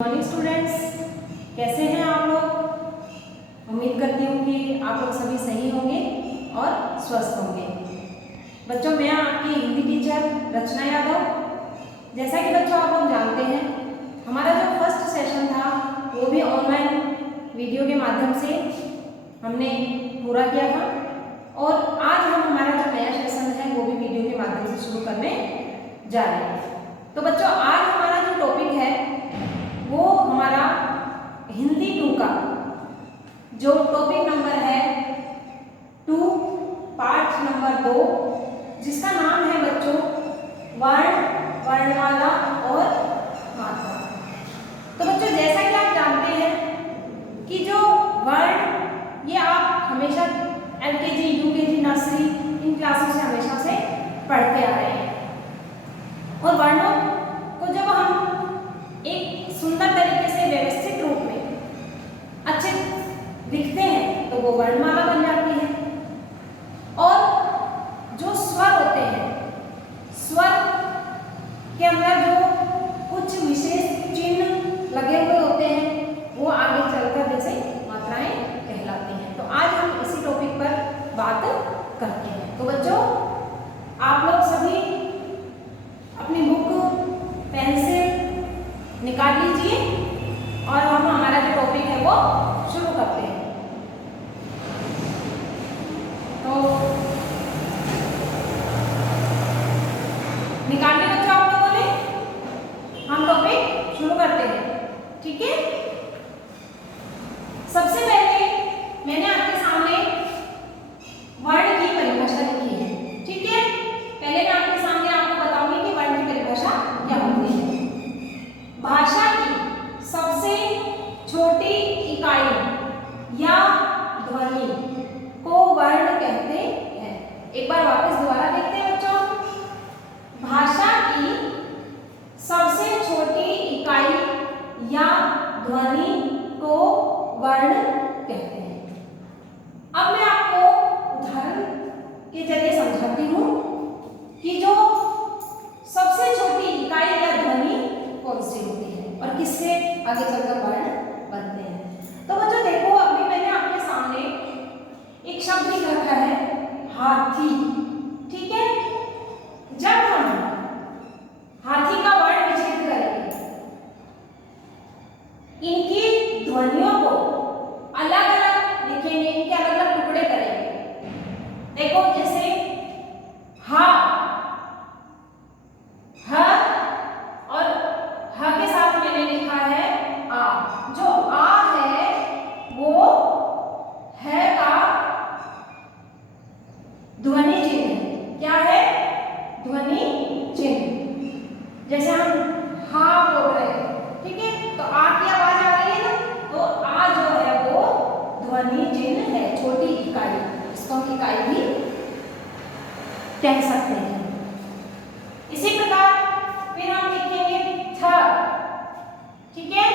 Morning students, कैसे हैं आप लोग। उम्मीद करती हूँ कि आप लोग सभी सही होंगे और स्वस्थ होंगे। बच्चों, मैं आपकी हिंदी टीचर रचना यादव। जैसा कि बच्चों आप लोग जानते हैं, हमारा जो फर्स्ट सेशन था वो भी ऑनलाइन वीडियो के माध्यम से हमने पूरा किया था और आज हम हमारा जो नया सेशन है वो भी वीडियो के माध्यम से शुरू करने जा रहे हैं। तो बच्चों, आज हमारा जो टॉपिक है वो हमारा हिंदी 2 का जो टॉपिक नंबर है 2 पार्ट नंबर 2, जिसका नाम है बच्चों वर्ण, वर्णमाला और मात्रा। तो बच्चों, जैसा कि आप जानते हैं कि जो वर्ण ये आप हमेशा LKG, UKG, नर्सरी इन क्लासों से हमेशा से पढ़ते आ रहे हैं और वर्णों को जब हम एक सुंदर तरीके से व्यवस्थित रूप में अच्छे लिखते हैं तो वो वर्णमाला बन जाती है। और जो स्वर होते हैं, स्वर के अंदर जो कुछ विशेष चिन्ह लगे हुए होते हैं वो आगे चलकर जैसे मात्राएं कहलाती हैं। तो आज हम इसी टॉपिक पर बात करते हैं। तो बच्चों, आप लोग सभी अपनी बुक, पेंसिल निकाल लीजिए और हम हमारा जो टॉपिक है वो शुरू करते हैं। तो निकाल लिया बच्चों आप लोगों ने, हम टॉपिक शुरू करते हैं, ठीक है। सबसे पहले मैंने आपके सामने वर्ण की परिभाषा लिखी है, ठीक है। पहले मैं आपके सामने आपको बताऊंगी कि वर्ण की परिभाषा क्या होती है। भाषा की सबसे छोटी इकाई या ध्वनि को वर्ण कहते हैं। एक बार वापस दोबारा देखते हैं बच्चों। भाषा की सबसे छोटी इकाई या ध्वनि को वर्ण कहते हैं। अब मैं आपको उदाहरण के जरिए समझाती हूँ कि जो सबसे छोटी इकाई या ध्वनि कौन सी होती है और किससे आगे चलकर वर्ण बनते हैं। तो बच्चों देखो, अभी मैंने आपके सामने एक शब्द लिख रखा है हाथी, ठीक है। जब हम हाथी का वर्ण विच्छेद करेंगे, इनकी ध्वनियों को अलग अलग लिखेंगे, इनके अलग अलग टुकड़े करेंगे। देखो, जैसे हा, ह और ह के साथ मैंने लिखा है आ। जो आ है वो है का ध्वनि चिन्ह है। क्या है? ध्वनि चिन्ह। जैसे हम हा बोल रहे हैं, ठीक है, तो आ की आवाज आ रही है ना, तो आ जो है वो ध्वनि चिन्ह है, छोटी इकाई। इसको हम इकाई भी कह सकते हैं। इसी प्रकार फिर हम लिखेंगे थ, ठीक है।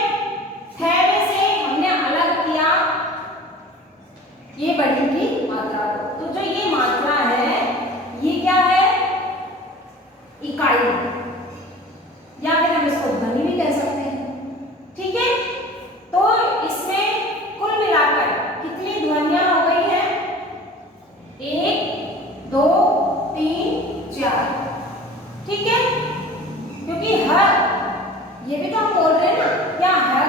थ में से हमने अलग किया ये बड़ी की मात्रा को, तो जो ये मात्रा है ये क्या है? इकाई, या फिर हम इसको ध्वनि भी कह सकते हैं, ठीक है। तो इसमें कुल मिलाकर कितनी ध्वनियां हो गई हैं? 1 2 3 4, ठीक है। क्योंकि हर, ये भी तो हम बोल रहे हैं ना, क्या हर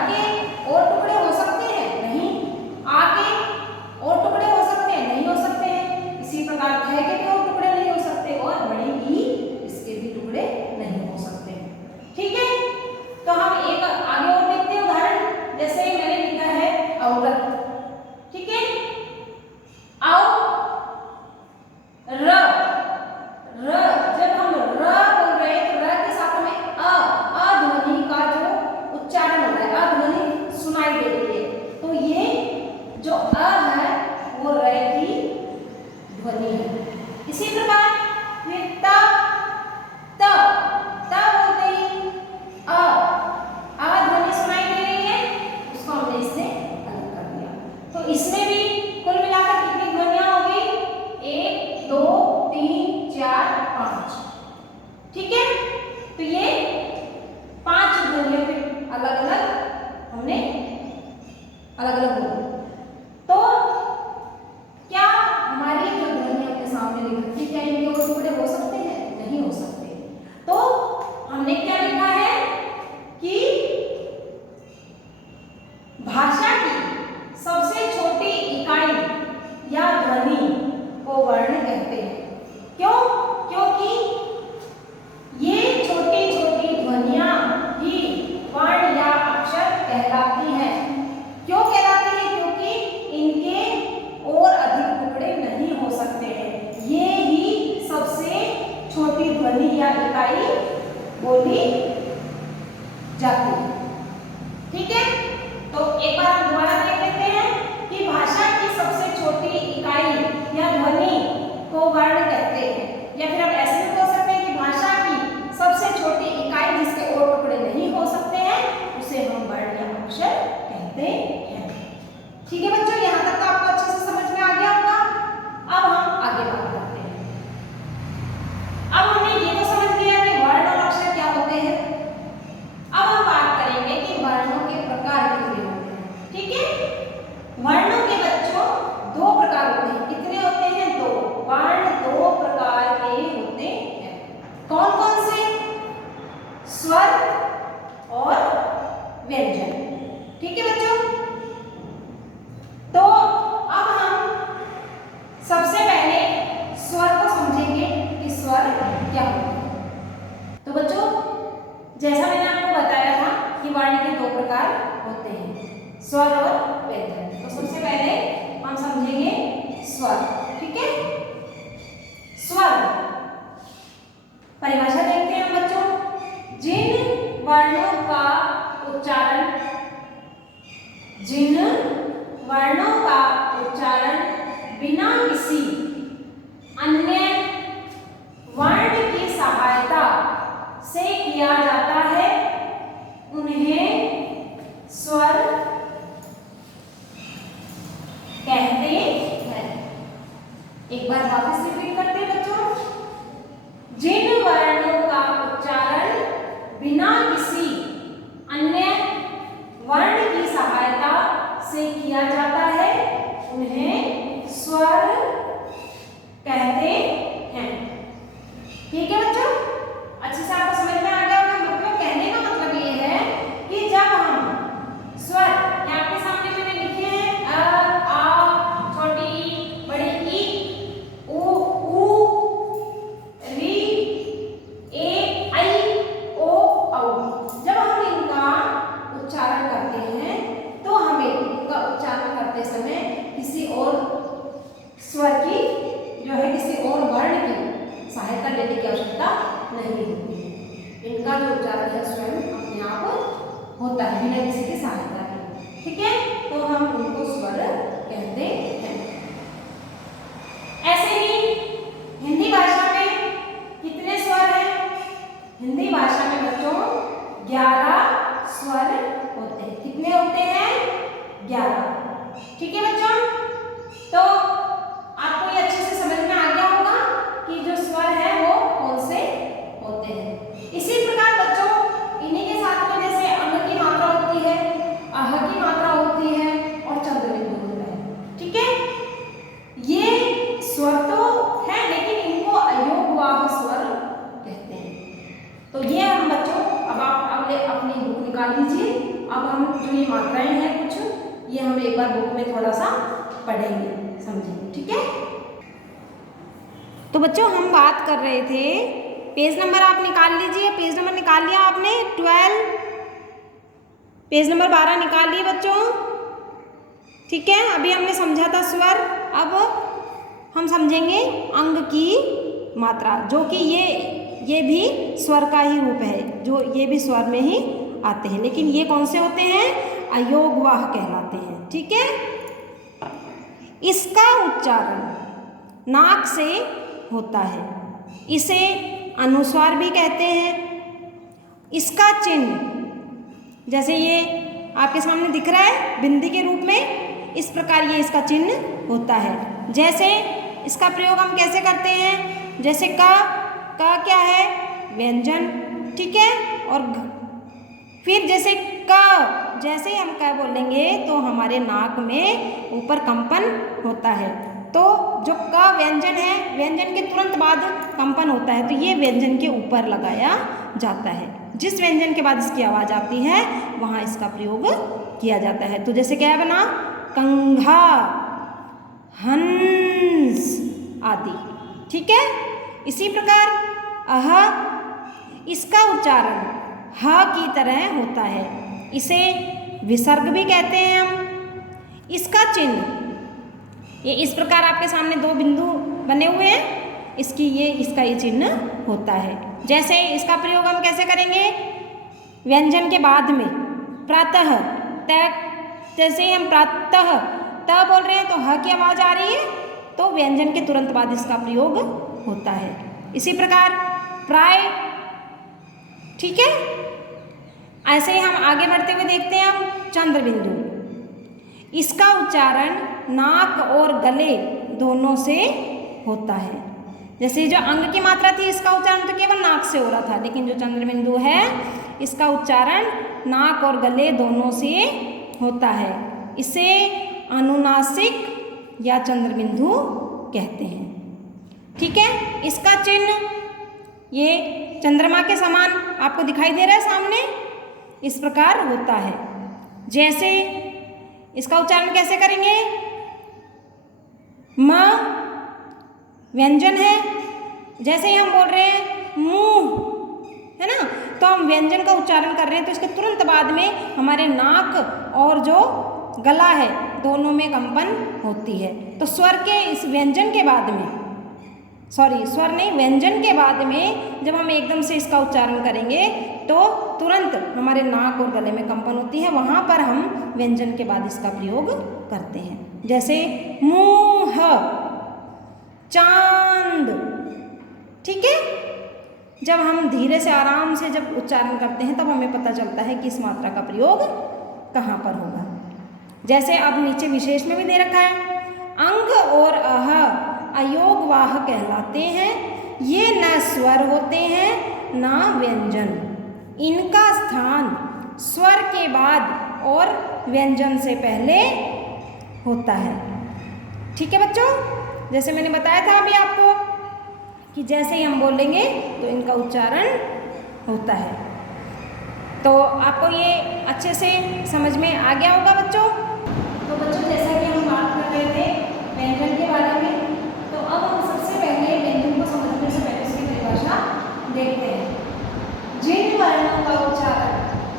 हमने अलग अलग बोला। तो क्या हमारी जो ध्वनि अपने सामने लिख रखी, क्या इनके और टुकड़े हो सकते हैं? नहीं हो सकते। तो हमने क्या लिखा है कि भाषा की सबसे छोटी इकाई या ध्वनि को वर्ण कहते हैं। क्यों? क्योंकि ये छोटी छोटी ध्वनियां ही वर्ण या अक्षर कहलाती हैं। क्यों कहलाती है? क्योंकि इनके और अधिक टुकड़े नहीं हो सकते हैं। ये ही सबसे छोटी ध्वनि या इकाई बोली जाती है। ठीक है, तो एक बार हम दोबारा देख लेते हैं कि भाषा की सबसे छोटी इकाई या ध्वनि को वर्ण कहते हैं, या फिर हम ऐसे भी बोल सकते हैं कि भाषा की सबसे छोटी इकाई जिसके और टुकड़े नहीं हो सकते हैं उसे हम वर्ण या अक्षर कहते हैं। ठीक है बच्चों, यहाँ तक तो आपको अच्छे से समझ में आ गया होगा। अब हम आगे बात करते हैं। अब हमने ये तो समझ लिया कि वर्ण और अक्षर क्या होते हैं। अब हम बात करेंगे कि वर्णों के प्रकार कितने होते हैं। ठीक है, वर्णों के बच्चों दो प्रकार होते हैं। कितने होते हैं? दो। वर्ण दो प्रकार के होते हैं। कौन कौन से? स्वर और व्यंजन। ठीक है बच्चों, तो अब हम सबसे पहले स्वर को समझेंगे कि स्वर क्या होते हैं। तो बच्चों, जैसा मैंने आपको बताया था कि वर्ण के दो प्रकार होते हैं, स्वर और व्यंजन। तो सबसे पहले हम समझेंगे स्वर। ठीक है, स्वर परिभाषा देखते हैं बच्चों। जिन वर्णों का उच्चारण बिना किसी अन्य वर्ण की सहायता से किया जाता है उन्हें स्वर कहते हैं। एक बार वापस रिपीट करते हैं बच्चों। जिन वर्णों का उच्चारण बिना किसी अन्य वर्ण की सहायता से किया जाता है उन्हें स्वर कहते हैं। ठीक है बच्चों, अच्छे से आपको समझ में आ गया होगा। मतलब कहने का मतलब ये है कि जब हम स्वर, यहाँ आपके सामने मैंने लिखे हैं अ, आ, छोटी बड़ी ई, उ, री, ए, आई, ओ, औ। जब हम इनका उच्चारण करते हैं तो हमें इनका उच्चारण करते समय किसी और स्वर की जो है, किसी और वर्ण की सहायता लेने की आवश्यकता नहीं होती है। इनका जो उच्चारण है स्वयं अपने आप होता है बिना किसी की सहायता के। ठीक है, तो हम उनको स्वर कहते हैं। ऐसे ही हिंदी भाषा में कितने स्वर हैं? हिंदी भाषा में बच्चों 11 स्वर होते हैं। कितने होते हैं? 11। ठीक है बच्चों, तो आपको ये अच्छे से समझ में आ गया होगा कि जो स्वर है वो कौन से होते हैं। इसी प्रकार बच्चों इन्हीं के साथ में जैसे अंग की मात्रा होती है, अह की मात्रा होती है और चंद्रबिंदु होता है। ठीक है, ये स्वर तो है लेकिन इनको अयोगवाह स्वर कहते हैं। तो ये हम बच्चों, अब आप अपनी बुक निकाल लीजिए। अब हम जो ये मात्राएं हैं कुछ, ये हम एक बार बुक में थोड़ा सा पढ़ेंगे, समझेंगे। ठीक है, तो बच्चों हम बात कर रहे थे, पेज नंबर आप निकाल लीजिए। पेज नंबर निकाल लिया आपने 12, पेज नंबर 12 निकाल लिए बच्चों। ठीक है, अभी हमने समझा था स्वर। अब हम समझेंगे अंग की मात्रा, जो कि ये भी स्वर का ही रूप है, जो ये भी स्वर में ही आते हैं, लेकिन ये कौन से होते हैं? अयोगवाह कहलाते हैं। ठीक है, इसका उच्चारण नाक से होता है, इसे अनुस्वार भी कहते हैं। इसका चिन्ह जैसे ये आपके सामने दिख रहा है बिंदी के रूप में, इस प्रकार ये इसका चिन्ह होता है। जैसे इसका प्रयोग हम कैसे करते हैं? जैसे का क्या है? व्यंजन। ठीक है, और फिर जैसे क जैसे ही हम क्या बोलेंगे तो हमारे नाक में ऊपर कंपन होता है। तो जो क व्यंजन है, व्यंजन के तुरंत बाद कंपन होता है, तो ये व्यंजन के ऊपर लगाया जाता है। जिस व्यंजन के बाद इसकी आवाज़ आती है वहाँ इसका प्रयोग किया जाता है। तो जैसे क्या बना, कंघा, हंस आदि। ठीक है। इसी प्रकार अह, इसका उच्चारण ह की तरह होता है, इसे विसर्ग भी कहते हैं हम। इसका चिन्ह, ये इस प्रकार आपके सामने दो बिंदु बने हुए हैं, इसका ये चिन्ह होता है। जैसे इसका प्रयोग हम कैसे करेंगे, व्यंजन के बाद में प्रातः, जैसे ही हम प्रातः त बोल रहे हैं तो ह की आवाज़ आ रही है, तो व्यंजन के तुरंत बाद इसका प्रयोग होता है। इसी प्रकार प्राय। ठीक है। ऐसे ही हम आगे बढ़ते हुए देखते हैं हम चंद्र बिंदु। इसका उच्चारण नाक और गले दोनों से होता है। जैसे जो अंग की मात्रा थी इसका उच्चारण तो केवल नाक से हो रहा था, लेकिन जो चंद्र बिंदु है इसका उच्चारण नाक और गले दोनों से होता है। इसे अनुनासिक या चंद्र बिंदु कहते हैं। ठीक है। इसका चिन्ह ये चंद्रमा के समान आपको दिखाई दे रहा है सामने, इस प्रकार होता है। जैसे इसका उच्चारण कैसे करेंगे, म व्यंजन है, जैसे ही हम बोल रहे हैं मुंह, है ना, तो हम व्यंजन का उच्चारण कर रहे हैं तो इसके तुरंत बाद में हमारे नाक और जो गला है दोनों में कंपन होती है। तो स्वर के इस व्यंजन के बाद में, स्वर नहीं, व्यंजन के बाद में जब हम एकदम से इसका उच्चारण करेंगे तो तुरंत हमारे नाक और गले में कंपन होती है, वहाँ पर हम व्यंजन के बाद इसका प्रयोग करते हैं। जैसे मुंह, चांद। ठीक है। जब हम धीरे से आराम से जब उच्चारण करते हैं तब हमें पता चलता है कि इस मात्रा का प्रयोग कहाँ पर होगा। जैसे अब नीचे विशेष में भी दे रखा है, अंग और अह अयोगवाह कहलाते हैं, ये न स्वर होते हैं न व्यंजन, इनका स्थान स्वर के बाद और व्यंजन से पहले होता है। ठीक है बच्चों, जैसे मैंने बताया था अभी आपको कि जैसे ही हम बोलेंगे तो इनका उच्चारण होता है। तो आपको ये अच्छे से समझ में आ गया होगा बच्चों। तो बच्चों जैसा कि हम बात कर रहे थे व्यंजन के बारे में, तो अब हम सबसे पहले व्यंजन को समझने से पहले इसकी परिभाषा देखते हैं। जिन वर्णों का उच्चारण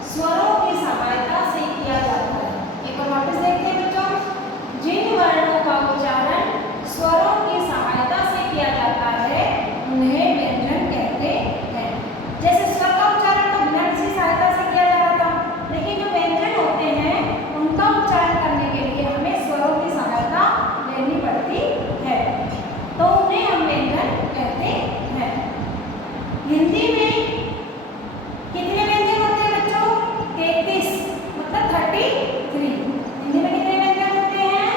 स्वरों की सहायता से किया जाता है, एक बार वापस देखते हैं बच्चों। जिन वर्णों का उच्चारण स्वरों की सहायता से किया जाता है उन्हें व्यंजन कहते हैं। जैसे स्वर का उच्चारण तो बिना किसी सहायता से किया जा रहा था, लेकिन जो व्यंजन होते हैं उनका उच्चारण करने के लिए हमें स्वरों की सहायता लेनी पड़ती है, तो उन्हें हम व्यंजन कहते हैं। हिंदी में कितने व्यंजन होते हैं बच्चों? 33, मतलब 33। हिंदी में कितने व्यंजन होते हैं?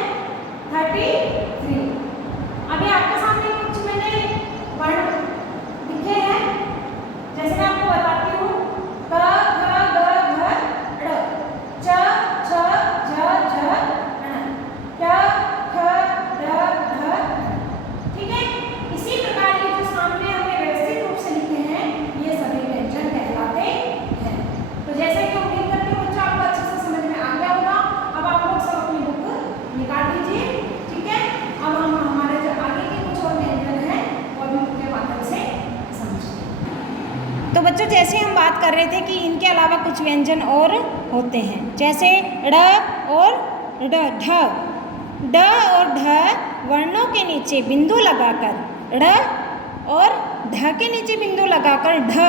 33। अभी आपके सामने कुछ मैंने वर्ण लिखे हैं, जैसे मैं आपको बताती हूँ, क ख ग घ ड़, च छ झ झ ण, ट ठ ड ढ। ठीक है। इसी प्रकार ये जो सामने हमने व्यवस्थित रूप से लिखे हैं ये सभी व्यंजन कहलाते हैं। तो जैसे कि उम्मीद करती हूँ बच्चों आपको अच्छे से समझ में आ गया होगा। अब आप लोग सब अपनी बुक निकाल दीजिए। ठीक है। अब हम हमारे जो आगे के कुछ और व्यंजन हैं वो भी बुक के माध्यम से समझते हैं। तो बच्चों जैसे हम बात कर रहे थे कि इनके अलावा कुछ व्यंजन और होते हैं, जैसे ड़ और ढ। ड और ढ वर्णों के नीचे बिंदु लगाकर ड़ और ढ के नीचे बिंदु लगाकर ढ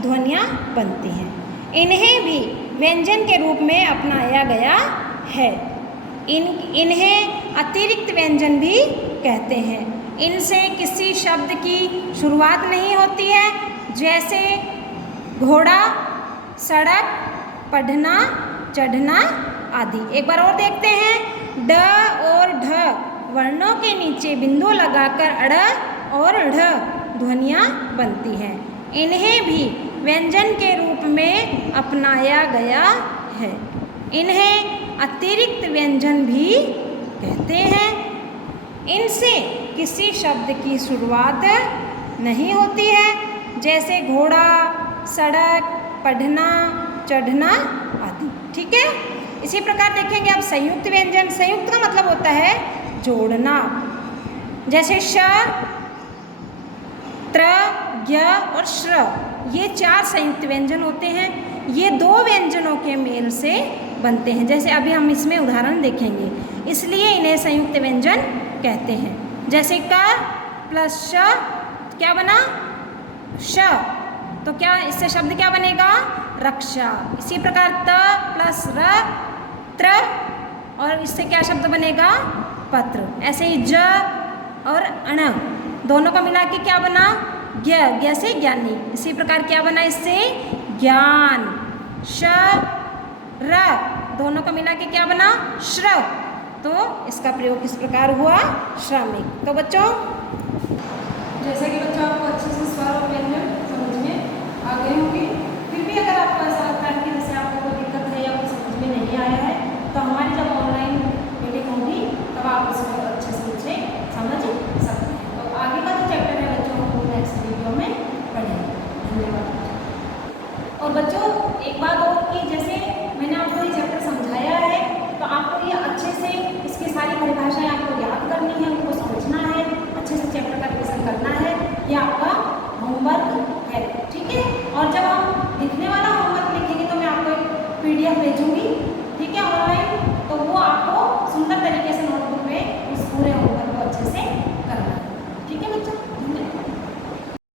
ध्वनियाँ बनती हैं। इन्हें भी व्यंजन के रूप में अपनाया गया है। इन्हें अतिरिक्त व्यंजन भी कहते हैं। इनसे किसी शब्द की शुरुआत नहीं होती है, जैसे घोड़ा, सड़क, पढ़ना, चढ़ना आदि। एक बार और देखते हैं। ड और ढ वर्णों के नीचे बिंदु लगाकर अड़ और ढ ध्वनियाँ बनती हैं। इन्हें भी व्यंजन के रूप में अपनाया गया है। इन्हें अतिरिक्त व्यंजन भी कहते हैं। इनसे किसी शब्द की शुरुआत नहीं होती है, जैसे घोड़ा, सड़क, पढ़ना, चढ़ना आदि। ठीक है। इसी प्रकार देखेंगे अब संयुक्त व्यंजन। संयुक्त का मतलब होता है जोड़ना, जैसे श, त्र, ज्ञ और श्र, ये 4 संयुक्त व्यंजन होते हैं। ये 2 व्यंजनों के मेल से बनते हैं, जैसे अभी हम इसमें उदाहरण देखेंगे, इसलिए इन्हें संयुक्त व्यंजन कहते हैं। जैसे क प्लस श क्या बना? श, तो क्या इससे शब्द क्या बनेगा? रक्षा। इसी प्रकार त प्लस र, त्र, और इससे क्या शब्द बनेगा? पत्र। ऐसे ही ज और अण, दोनों को मिला के क्या बना? ज्ञ, ज्ञ से ज्ञानी। इसी प्रकार क्या बना इससे? ज्ञान। श, र, दोनों को मिला के क्या बना? श्रव। तो इसका प्रयोग किस प्रकार हुआ? श्रमिक। तो बच्चों, जैसे कि बच्चों आपको अच्छे से स्वर और व्यंजन समझ में आ गए होंगे। फिर भी अगर आपको ऐसा लगता है कि जैसे आपको कोई दिक्कत है या कुछ समझ में नहीं आया है, तो हमारी जब ऑनलाइन मीटिंग होगी तब आप इसको अच्छे से मुझे समझ सकते हैं। तो आगे का जो चैप्टर है बच्चों, हम नेक्स्ट वीडियो में पढ़ेंगे। धन्यवाद। और बच्चों एक बात और कि जैसे मैंने आपको ये चैप्टर समझाया है, तो आपको ये अच्छे से इसकी सारी परिभाषाएं आपको याद करनी है, उनको समझना है, अच्छे से चैप्टर का रिवीजन करना है। ये आपका होमवर्क है। ठीक है। और जब हम लिखने वाला होमवर्क लिखेंगे तो मैं आपको एक PDF भेजूंगी।